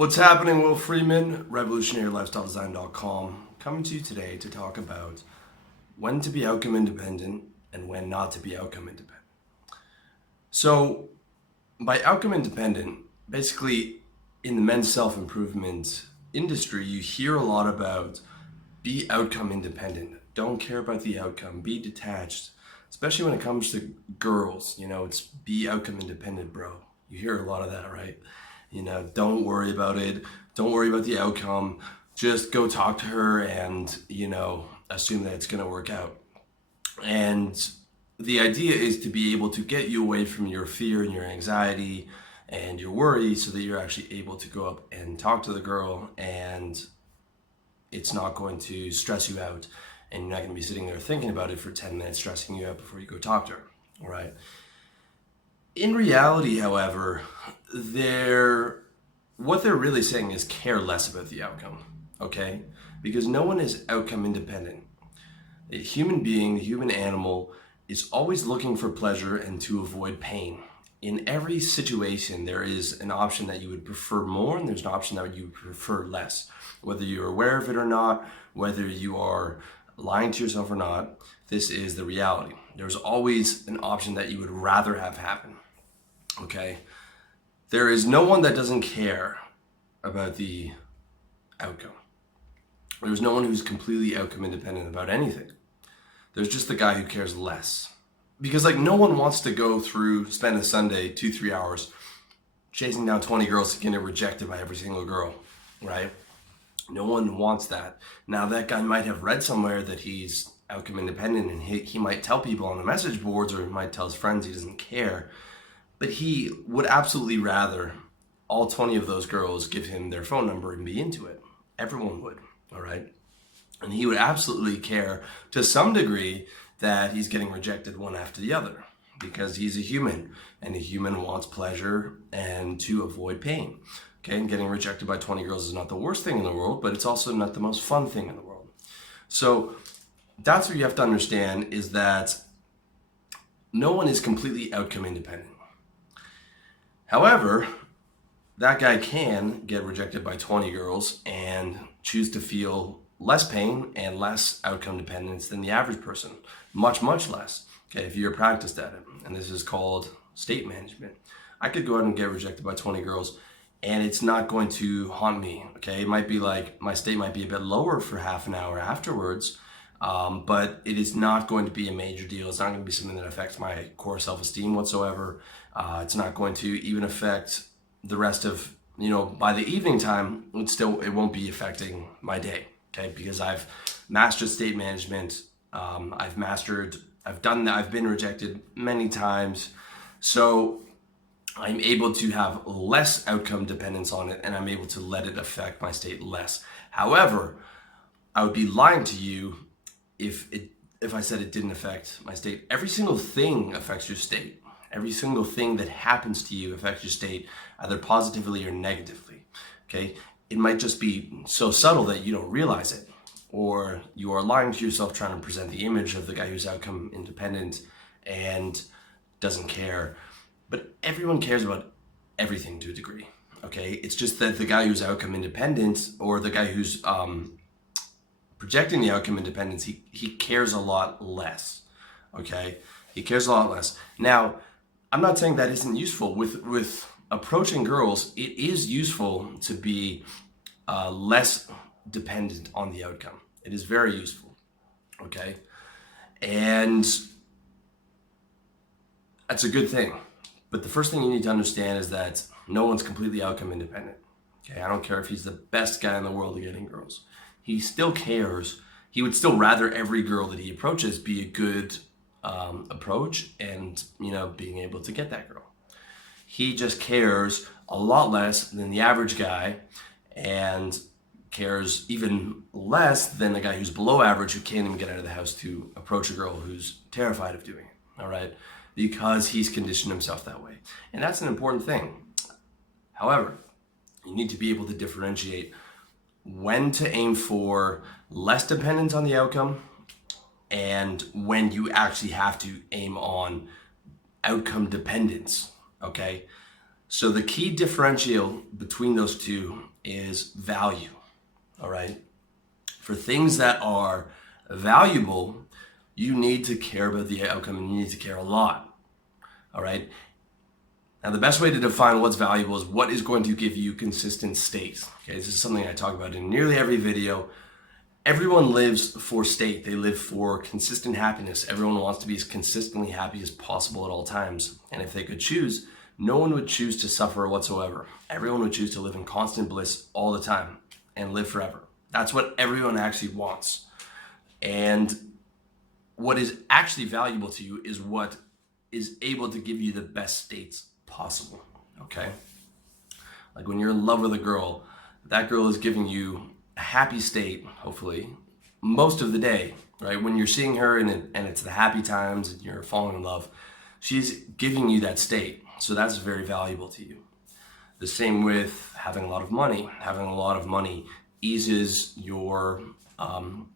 What's happening, Will Freeman, RevolutionaryLifestyleDesign.com, coming to you today to talk about when to be outcome independent and when not to be outcome independent. So, by outcome independent, basically in the men's self-improvement industry, you hear a lot about be outcome independent. Don't care about the outcome, be detached, especially when it comes to girls. It's be outcome independent, bro. You hear a lot of that, right? Don't worry about it. Don't worry about the outcome. Just go talk to her and, assume that it's going to work out. And the idea is to be able to get you away from your fear and your anxiety and your worry so that you're actually able to go up and talk to the girl, and it's not going to stress you out and you're not going to be sitting there thinking about it for 10 minutes, stressing you out before you go talk to her. All right. In reality, however, what they're really saying is care less about the outcome, okay? Because no one is outcome independent. A human being, the human animal, is always looking for pleasure and to avoid pain. In every situation, there is an option that you would prefer more, and there's an option that you would prefer less. Whether you're aware of it or not, whether you are lying to yourself or not, this is the reality. There's always an option that you would rather have happen, okay? There is no one that doesn't care about the outcome. There's no one who's completely outcome independent about anything. There's just the guy who cares less. Because no one wants to spend a Sunday 2-3 hours chasing down 20 girls to get rejected by every single girl, right? No one wants that. Now that guy might have read somewhere that he's outcome independent, and he might tell people on the message boards, or he might tell his friends he doesn't care, but he would absolutely rather all 20 of those girls give him their phone number and be into it. Everyone would, all right? And he would absolutely care to some degree that he's getting rejected one after the other, because he's a human, and a human wants pleasure and to avoid pain. Okay, and getting rejected by 20 girls is not the worst thing in the world, but it's also not the most fun thing in the world. So that's what you have to understand, is that no one is completely outcome independent. However, that guy can get rejected by 20 girls and choose to feel less pain and less outcome dependence than the average person. Much, much less. Okay, if you're practiced at it. And this is called state management. I could go out and get rejected by 20 girls and it's not going to haunt me. Okay, it might be like my state might be a bit lower for half an hour afterwards, but it is not going to be a major deal. It's not going to be something that affects my core self-esteem whatsoever. It's not going to even affect the rest of, by the evening time, it won't be affecting my day. Okay, because I've mastered state management. I've done that. I've been rejected many times. So I'm able to have less outcome dependence on it, and I'm able to let it affect my state less. However, I would be lying to you if I said it didn't affect my state. Every single thing affects your state. Every single thing that happens to you affects your state, either positively or negatively. Okay? It might just be so subtle that you don't realize it, or you are lying to yourself trying to present the image of the guy who's outcome independent and doesn't care. But everyone cares about everything to a degree, okay? It's just that the guy who's outcome independent, or the guy who's projecting the outcome independence, he cares a lot less, okay? He cares a lot less. Now, I'm not saying that isn't useful. With approaching girls, it is useful to be less dependent on the outcome. It is very useful, okay? And that's a good thing. But the first thing you need to understand is that no one's completely outcome independent. Okay, I don't care if he's the best guy in the world at getting girls. He still cares. He would still rather every girl that he approaches be a good approach and, being able to get that girl. He just cares a lot less than the average guy, and cares even less than the guy who's below average, who can't even get out of the house to approach a girl who's terrified of doing it, all right? Because he's conditioned himself that way. And that's an important thing. However, you need to be able to differentiate when to aim for less dependence on the outcome and when you actually have to aim on outcome dependence, okay? So the key differential between those two is value, all right? For things that are valuable, you need to care about the outcome and you need to care a lot, all right? Now, the best way to define what's valuable is what is going to give you consistent state. Okay, this is something I talk about in nearly every video. Everyone lives for state. They live for consistent happiness. Everyone wants to be as consistently happy as possible at all times. And if they could choose, no one would choose to suffer whatsoever. Everyone would choose to live in constant bliss all the time and live forever. That's what everyone actually wants. And what is actually valuable to you is what is able to give you the best states possible, okay? Like when you're in love with a girl, that girl is giving you a happy state, hopefully, most of the day, right? When you're seeing her and it's the happy times and you're falling in love, she's giving you that state. So that's very valuable to you. The same with having a lot of money. Having a lot of money eases your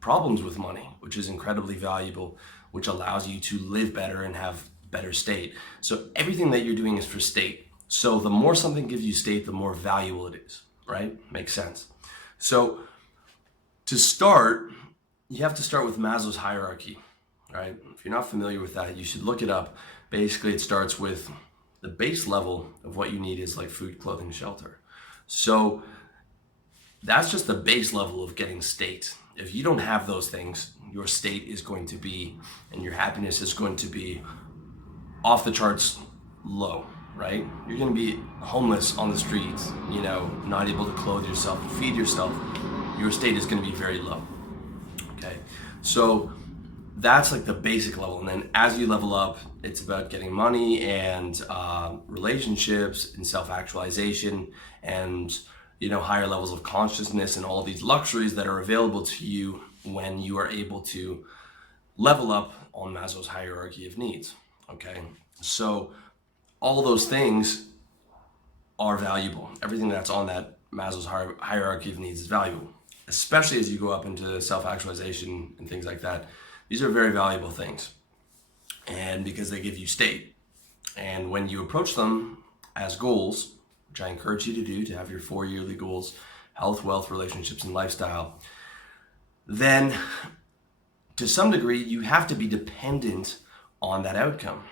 problems with money, which is incredibly valuable, which allows you to live better and have better state. So everything that you're doing is for state. So the more something gives you state, the more valuable it is, right? Makes sense. So to start, you have to start with Maslow's hierarchy, right? If you're not familiar with that, you should look it up. Basically, it starts with the base level of what you need is like food, clothing, shelter. So that's just the base level of getting state. If you don't have those things, your state is going to be, and your happiness is going to be off the charts low, right? You're going to be homeless on the streets, not able to clothe yourself, feed yourself. Your state is going to be very low, okay? So that's like the basic level. And then as you level up, it's about getting money and relationships and self-actualization and, higher levels of consciousness and all these luxuries that are available to you when you are able to level up on Maslow's hierarchy of needs. Okay, so all those things are valuable. Everything that's on that Maslow's hierarchy of needs is valuable, especially as you go up into self-actualization and things like that. These are very valuable things, and because they give you state. And when you approach them as goals, which I encourage you to do, to have your 4 yearly goals, health, wealth, relationships, and lifestyle, then to some degree, you have to be dependent on that outcome.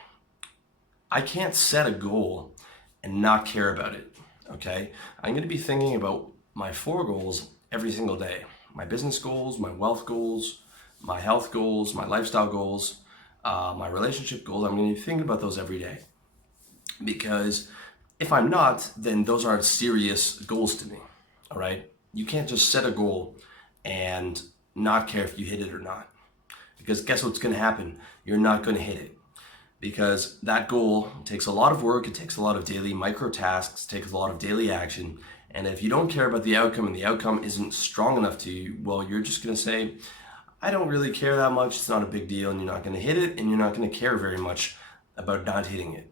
I can't set a goal and not care about it, okay? I'm going to be thinking about my 4 goals every single day. My business goals, my wealth goals, my health goals, my lifestyle goals, my relationship goals. I'm going to be thinking about those every day. Because if I'm not, then those aren't serious goals to me, all right? You can't just set a goal and not care if you hit it or not. Because guess what's going to happen? You're not going to hit it. Because that goal takes a lot of work, it takes a lot of daily micro tasks, takes a lot of daily action. And if you don't care about the outcome and the outcome isn't strong enough to you, well, you're just going to say, I don't really care that much, it's not a big deal, and you're not going to hit it, and you're not going to care very much about not hitting it.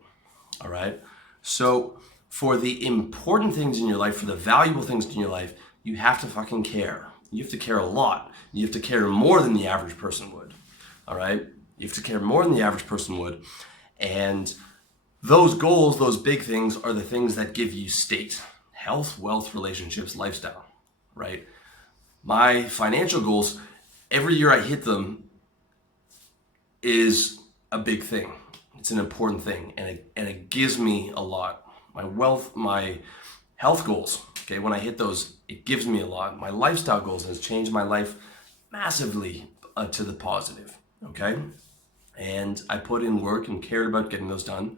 All right? So for the important things in your life, for the valuable things in your life, you have to fucking care. You have to care a lot. You have to care more than the average person would. All right? You have to care more than the average person would. And those goals, those big things, are the things that give you state. Health, wealth, relationships, lifestyle, right? My financial goals, every year I hit them, is a big thing. It's an important thing, and it gives me a lot. My wealth, my health goals, okay, when I hit those, it gives me a lot. My lifestyle goals has changed my life massively to the positive, okay? And I put in work and cared about getting those done.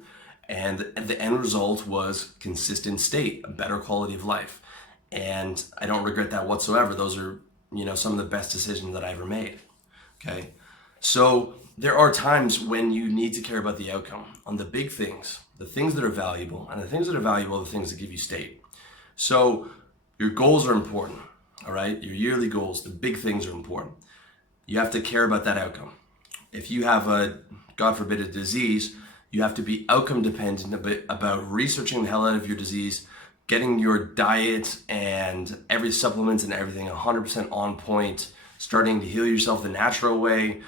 And the end result was consistent state, a better quality of life. And I don't regret that whatsoever. Those are, some of the best decisions that I ever made, okay? So there are times when you need to care about the outcome on the big things, the things that are valuable, and the things that are valuable are the things that give you state. So your goals are important, all right? Your yearly goals, the big things are important. You have to care about that outcome. If you have a, God forbid, a disease, you have to be outcome dependent about researching the hell out of your disease, getting your diet and every supplements and everything 100% on point, starting to heal yourself the natural way,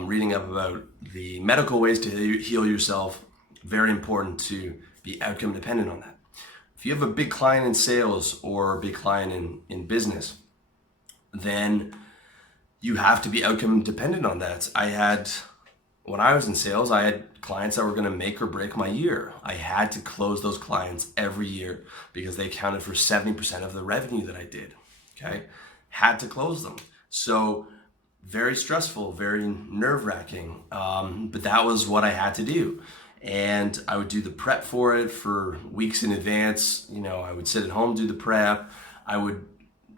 reading up about the medical ways to heal yourself. Very important to be outcome dependent on that. If you have a big client in sales or a big client in business, then you have to be outcome dependent on that. When I was in sales, I had clients that were going to make or break my year. I had to close those clients every year because they accounted for 70% of the revenue that I did. Okay. Had to close them. So very stressful, very nerve-wracking. But that was what I had to do. And I would do the prep for it for weeks in advance. I would sit at home, do the prep. I would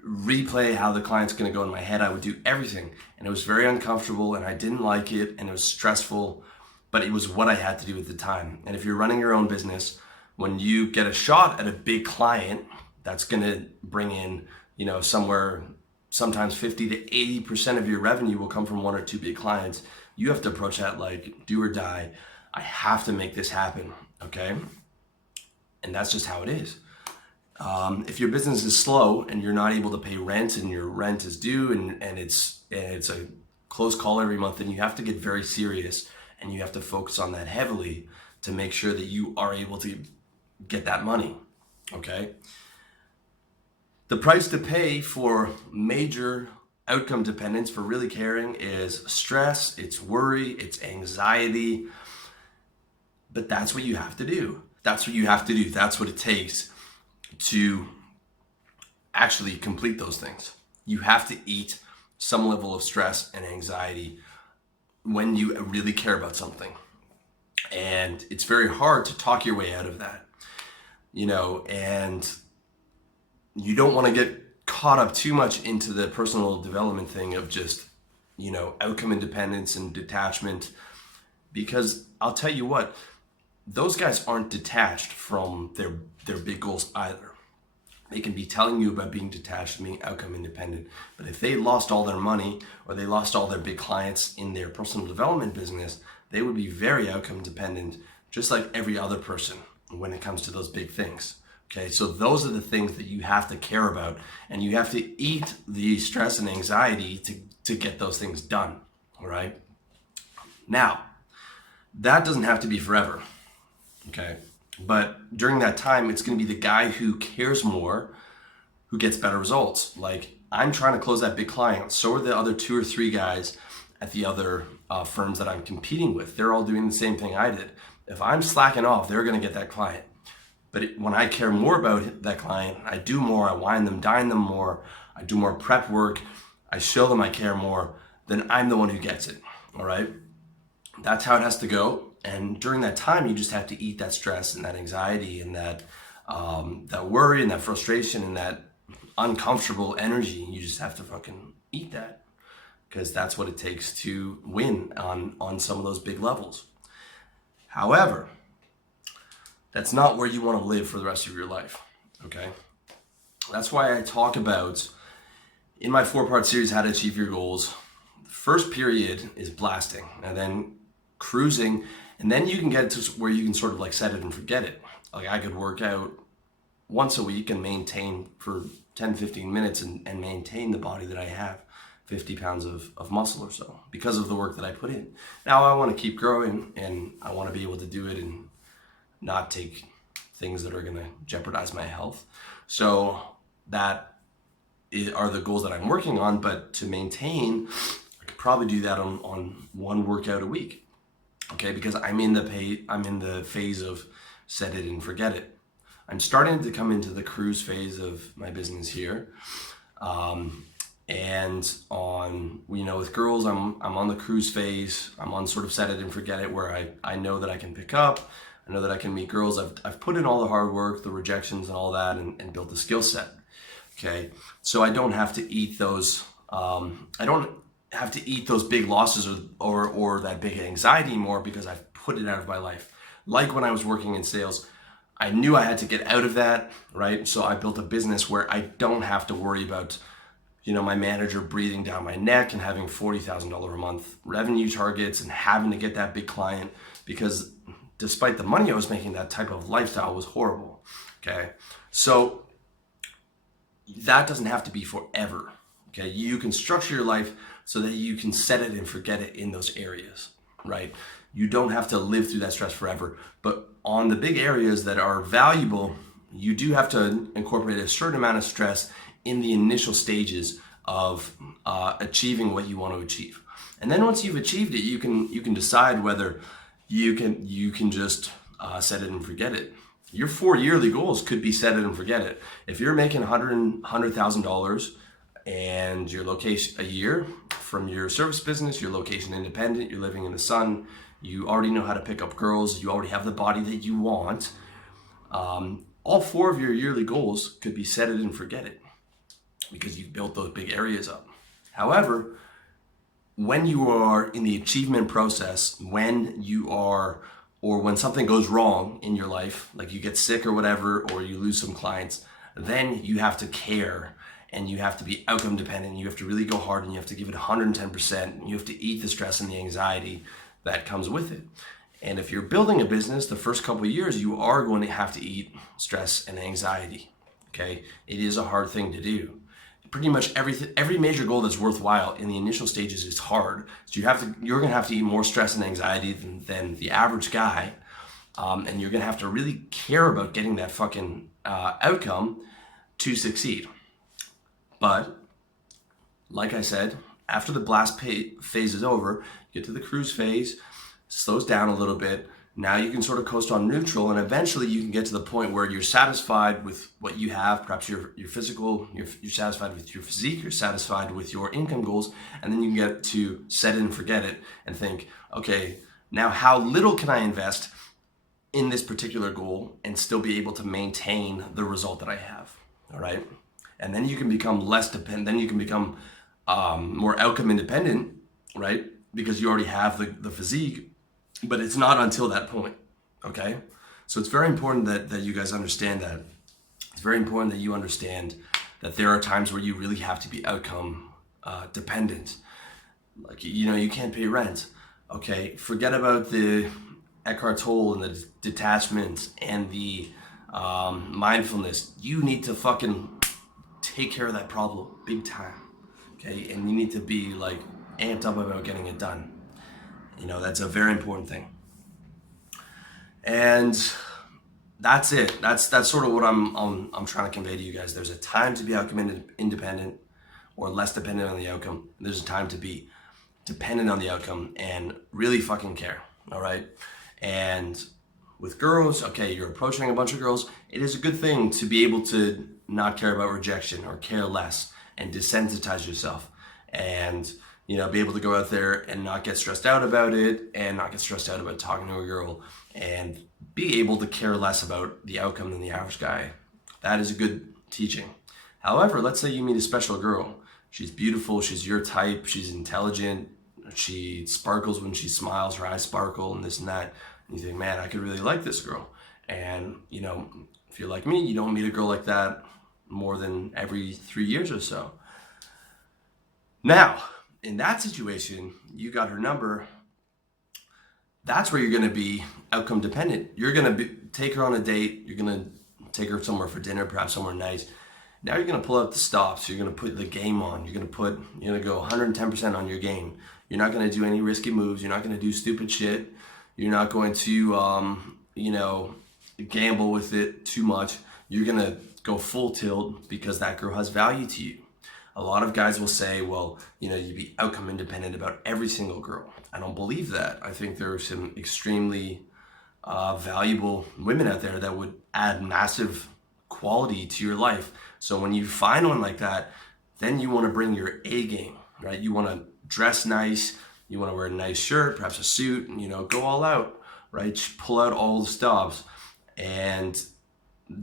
replay how the client's going to go in my head. I would do everything, and it was very uncomfortable, and I didn't like it, and it was stressful, but it was what I had to do at the time. And if you're running your own business, when you get a shot at a big client that's going to bring in, somewhere sometimes 50 to 80% of your revenue will come from one or two big clients. You have to approach that like do or die. I have to make this happen, okay? And that's just how it is. If your business is slow and you're not able to pay rent and your rent is due and it's a close call every month, then you have to get very serious and you have to focus on that heavily to make sure that you are able to get that money, okay? The price to pay for major outcome dependence, for really caring, is stress, it's worry, it's anxiety, but that's what you have to do. That's what you have to do. That's what it takes to actually complete those things. You have to eat some level of stress and anxiety when you really care about something. And it's very hard to talk your way out of that, and you don't want to get caught up too much into the personal development thing of just, outcome independence and detachment, because I'll tell you what, those guys aren't detached from their big goals either. They can be telling you about being detached and being outcome independent, but if they lost all their money or they lost all their big clients in their personal development business, they would be very outcome dependent, just like every other person when it comes to those big things. Okay, so those are the things that you have to care about, and you have to eat the stress and anxiety to get those things done, all right? Now, that doesn't have to be forever, okay? But during that time, it's going to be the guy who cares more who gets better results. Like, I'm trying to close that big client. So are the other 2 or 3 guys at the other firms that I'm competing with. They're all doing the same thing I did. If I'm slacking off, they're going to get that client. But when I care more about that client, I do more, I wine them, dine them more, I do more prep work, I show them I care more, then I'm the one who gets it, all right? That's how it has to go. And during that time, you just have to eat that stress and that anxiety and that worry and that frustration and that uncomfortable energy. You just have to fucking eat that, because that's what it takes to win on some of those big levels. However, that's not where you want to live for the rest of your life, okay? That's why I talk about, in my 4-part series, How to Achieve Your Goals, the first period is blasting, and then cruising, and then you can get to where you can sort of like set it and forget it. Like, I could work out once a week and maintain for 10, 15 minutes and maintain the body that I have, 50 pounds of muscle or so, because of the work that I put in. Now I want to keep growing, and I want to be able to do it and not take things that are going to jeopardize my health. So that are the goals that I'm working on, but to maintain, I could probably do that on 1 workout a week. Okay, because I'm in the phase of set it and forget it. I'm starting to come into the cruise phase of my business here. And on, with girls, I'm on the cruise phase. I'm on sort of set it and forget it, where I know that I can pick up. I know that I can meet girls. I've put in all the hard work, the rejections and all that, and built a skill set. Okay, so I don't have to eat those. I don't have to eat those big losses or that big anxiety anymore, because I've put it out of my life. Like when I was working in sales, I knew I had to get out of that, right? So I built a business where I don't have to worry about, my manager breathing down my neck and having $40,000 a month revenue targets and having to get that big client, because despite the money I was making, that type of lifestyle was horrible, okay? So that doesn't have to be forever, okay? You can structure your life so that you can set it and forget it in those areas, right? You don't have to live through that stress forever, but on the big areas that are valuable, you do have to incorporate a certain amount of stress in the initial stages of achieving what you want to achieve. And then once you've achieved it, you can decide whether you can just set it and forget it. Your 4 yearly goals could be set it and forget it. If you're making $100,000 and your location a year from your service business, you're location independent, you're living in the sun, you already know how to pick up girls, you already have the body that you want, all 4 of your yearly goals could be set it and forget it because you've built those big areas up. However, when you are in the achievement process, when something goes wrong in your life, like you get sick or whatever, or you lose some clients, then you have to care and you have to be outcome dependent. You have to really go hard and you have to give it 110%. And you have to eat the stress and the anxiety that comes with it. And if you're building a business, the first couple of years, you are going to have to eat stress and anxiety. Okay, it is a hard thing to do. Pretty much every major goal that's worthwhile in the initial stages is hard. So you're gonna have to eat more stress and anxiety than the average guy, and you're gonna have to really care about getting that fucking outcome to succeed. But like I said, after the blast phase is over, get to the cruise phase, slows down a little bit. Now you can sort of coast on neutral, and eventually you can get to the point where you're satisfied with what you have. Perhaps your physical, you're satisfied with your physique, you're satisfied with your income goals, and then you can get to set it and forget it and think, okay, now how little can I invest in this particular goal and still be able to maintain the result that I have, all right? And then you can become less dependent, then you can become more outcome independent, right? Because you already have the physique. But it's not until that point, okay? So it's very important that you guys understand that. It's very important that you understand that there are times where you really have to be outcome dependent. Like, you can't pay rent, okay? Forget about the Eckhart Tolle and the detachment and the mindfulness. You need to fucking take care of that problem big time, okay? And you need to be like amped up about getting it done. That's a very important thing. And that's it. That's sort of what I'm trying to convey to you guys. There's a time to be outcome independent or less dependent on the outcome. There's a time to be dependent on the outcome and really fucking care, all right? And with girls, okay, you're approaching a bunch of girls. It is a good thing to be able to not care about rejection or care less and desensitize yourself and be able to go out there and not get stressed out about it and not get stressed out about talking to a girl and be able to care less about the outcome than the average guy. That is a good teaching. However, let's say you meet a special girl. She's beautiful, she's your type, she's intelligent, she sparkles when she smiles, her eyes sparkle and this and that. And you think, man, I could really like this girl. And, if you're like me, you don't meet a girl like that more than every 3 years or so. Now, in that situation, you got her number. That's where you're going to be outcome dependent. You're going to take her on a date. You're going to take her somewhere for dinner, perhaps somewhere nice. Now you're going to pull out the stops. You're going to put the game on. You're going to go 110% on your game. You're not going to do any risky moves. You're not going to do stupid shit. You're not going to, gamble with it too much. You're going to go full tilt because that girl has value to you. A lot of guys will say, well, you'd be outcome independent about every single girl. I don't believe that. I think there are some extremely valuable women out there that would add massive quality to your life. So when you find one like that, then you want to bring your A game, right? You want to dress nice. You want to wear a nice shirt, perhaps a suit, and, go all out, right? Pull out all the stops. And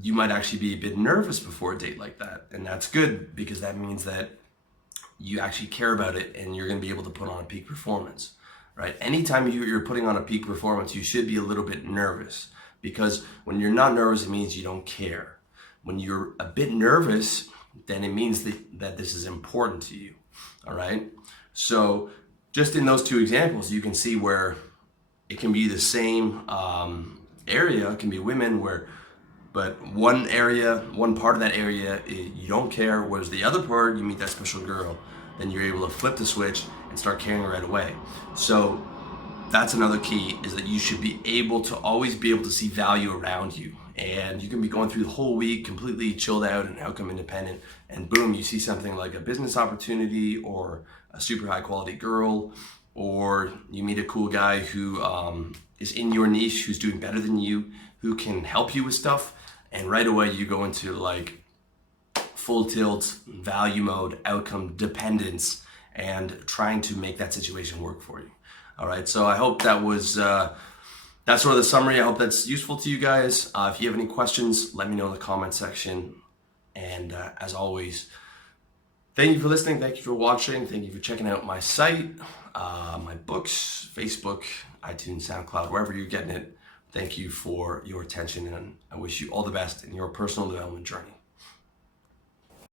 you might actually be a bit nervous before a date like that. And that's good because that means that you actually care about it and you're going to be able to put on a peak performance, right? Anytime you're putting on a peak performance, you should be a little bit nervous because when you're not nervous, it means you don't care. When you're a bit nervous, then it means that this is important to you, all right? So just in those two examples, you can see where it can be the same area. It can be women but one part of that area, you don't care, whereas the other part, you meet that special girl, then you're able to flip the switch and start caring right away. So that's another key, is that you should be able to always be able to see value around you. and you can be going through the whole week completely chilled out and outcome independent, and boom, you see something like a business opportunity or a super high quality girl, or you meet a cool guy who is in your niche, who's doing better than you, who can help you with stuff, and right away you go into like full tilt, value mode, outcome dependence, and trying to make that situation work for you. All right, so I hope that was that's sort of the summary. I hope that's useful to you guys. If you have any questions, let me know in the comment section. And as always, thank you for listening. Thank you for watching. Thank you for checking out my site, my books, Facebook, iTunes, SoundCloud, wherever you're getting it. Thank you for your attention, and I wish you all the best in your personal development journey.